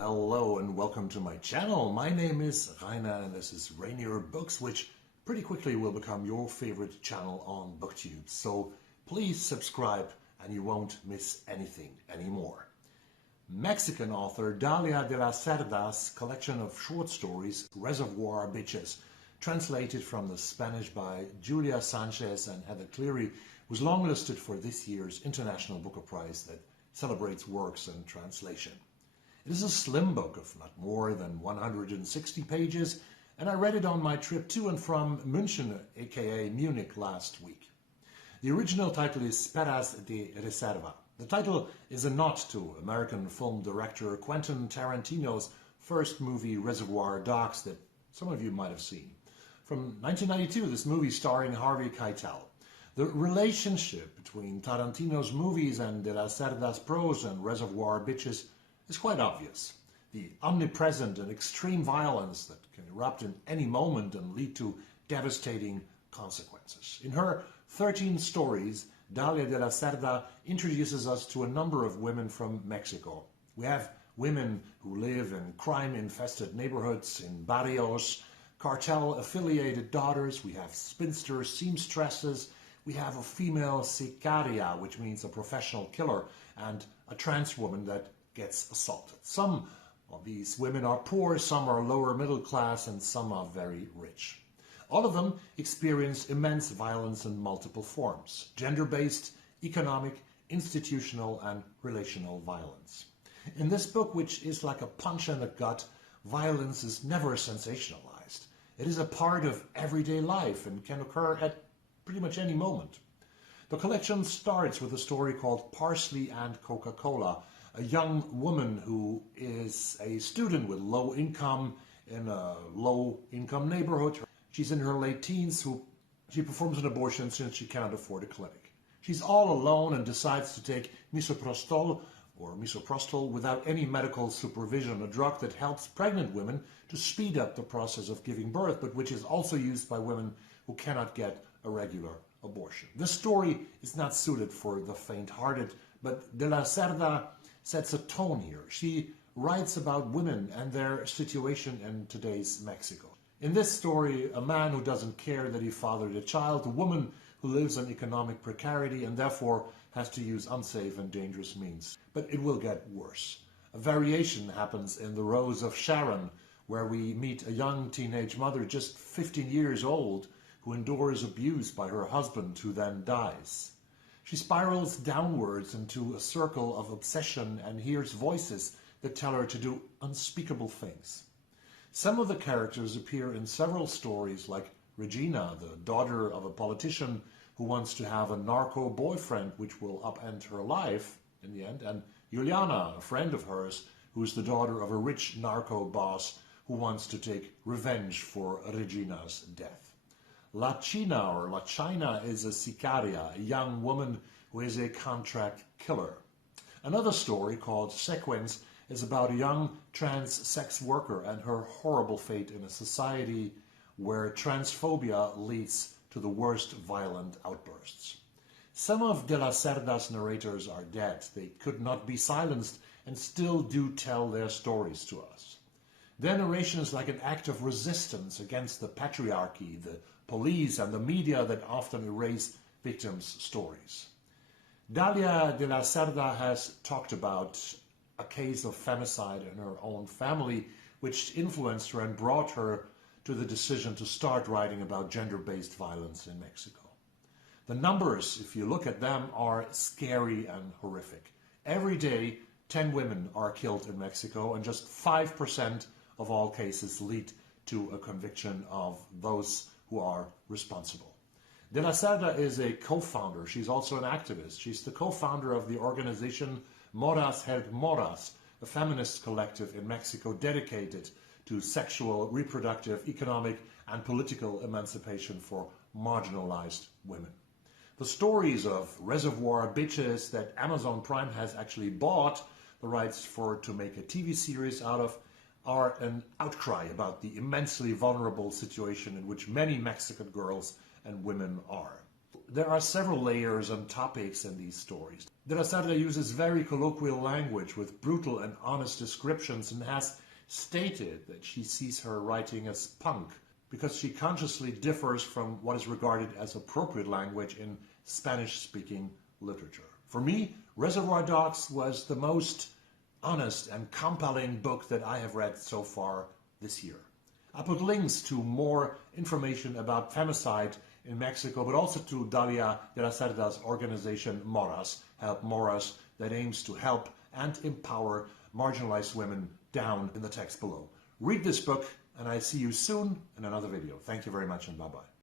Hello and welcome to my channel. My name is Rainer and this is Rainier Books, which pretty quickly will become your favorite channel on BookTube. So please subscribe and you won't miss anything anymore. Mexican author Dahlia de la Cerda's collection of short stories, Reservoir Bitches, translated from the Spanish by Julia Sanches and Heather Cleary, was longlisted for this year's International Booker Prize that celebrates works and translation. It is a slim book of not more than 160 pages, and I read it on my trip to and from München, aka Munich, last week. The original title is Peras de Reserva. The title is a nod to American film director Quentin Tarantino's first movie Reservoir Dogs that some of you might have seen. From 1992, this movie starring Harvey Keitel. The relationship between Tarantino's movies and De la Cerda's prose and Reservoir Bitches is quite obvious. The omnipresent and extreme violence that can erupt in any moment and lead to devastating consequences. In her 13 stories, Dahlia de la Cerda introduces us to a number of women from Mexico. We have women who live in crime-infested neighborhoods, in barrios, cartel-affiliated daughters, we have spinster seamstresses, we have a female sicaria, which means a professional killer, and a trans woman that gets assaulted. Some of these women are poor, some are lower middle class, and some are very rich. All of them experience immense violence in multiple forms: gender-based, economic, institutional, and relational violence. In this book, which is like a punch in the gut, violence is never sensationalized. It is a part of everyday life and can occur at pretty much any moment. The collection starts with a story called Parsley and Coca-Cola, a young woman who is a student with low income in a low-income neighborhood. She's in her late teens. She performs an abortion since she cannot afford a clinic. She's all alone and decides to take misoprostol without any medical supervision, a drug that helps pregnant women to speed up the process of giving birth, but which is also used by women who cannot get a regular abortion. This story is not suited for the faint-hearted, but De la Cerda sets a tone here. She writes about women and their situation in today's Mexico. In this story, a man who doesn't care that he fathered a child, a woman who lives in economic precarity and therefore has to use unsafe and dangerous means. But it will get worse. A variation happens in The Rose of Sharon, where we meet a young teenage mother just 15 years old who endures abuse by her husband, who then dies. She spirals downwards into a circle of obsession and hears voices that tell her to do unspeakable things. Some of the characters appear in several stories, like Regina, the daughter of a politician who wants to have a narco boyfriend which will upend her life in the end, and Juliana, a friend of hers, who is the daughter of a rich narco boss who wants to take revenge for Regina's death. La China is a sicaria, a young woman who is a contract killer. Another story called Sequence is about a young trans sex worker and her horrible fate in a society where transphobia leads to the worst violent outbursts. Some of De la Cerda's narrators are dead. They could not be silenced and still do tell their stories to us. Their narration is like an act of resistance against the patriarchy, the police and the media that often erase victims' stories. Dahlia de la Cerda has talked about a case of femicide in her own family, which influenced her and brought her to the decision to start writing about gender-based violence in Mexico. The numbers, if you look at them, are scary and horrific. Every day, 10 women are killed in Mexico, and just 5% of all cases lead to a conviction of those who are responsible. De la Cerda is a co-founder. She's also an activist. She's the co-founder of the organization Moras Held Moras, a feminist collective in Mexico dedicated to sexual, reproductive, economic, and political emancipation for marginalized women. The stories of Reservoir Bitches that Amazon Prime has actually bought the rights for to make a TV series out of are an outcry about the immensely vulnerable situation in which many Mexican girls and women are. there are several layers and topics in these stories. De la Cerda uses very colloquial language with brutal and honest descriptions and has stated that she sees her writing as punk because she consciously differs from what is regarded as appropriate language in Spanish-speaking literature. For me, Reservoir Dogs was the most honest and compelling book that I have read so far this year. I put links to more information about femicide in Mexico, but also to Dahlia de la Cerda's organization Moras, Help Moras, that aims to help and empower marginalized women, down in the text below. Read this book, and I see you soon in another video. Thank you very much, and bye-bye.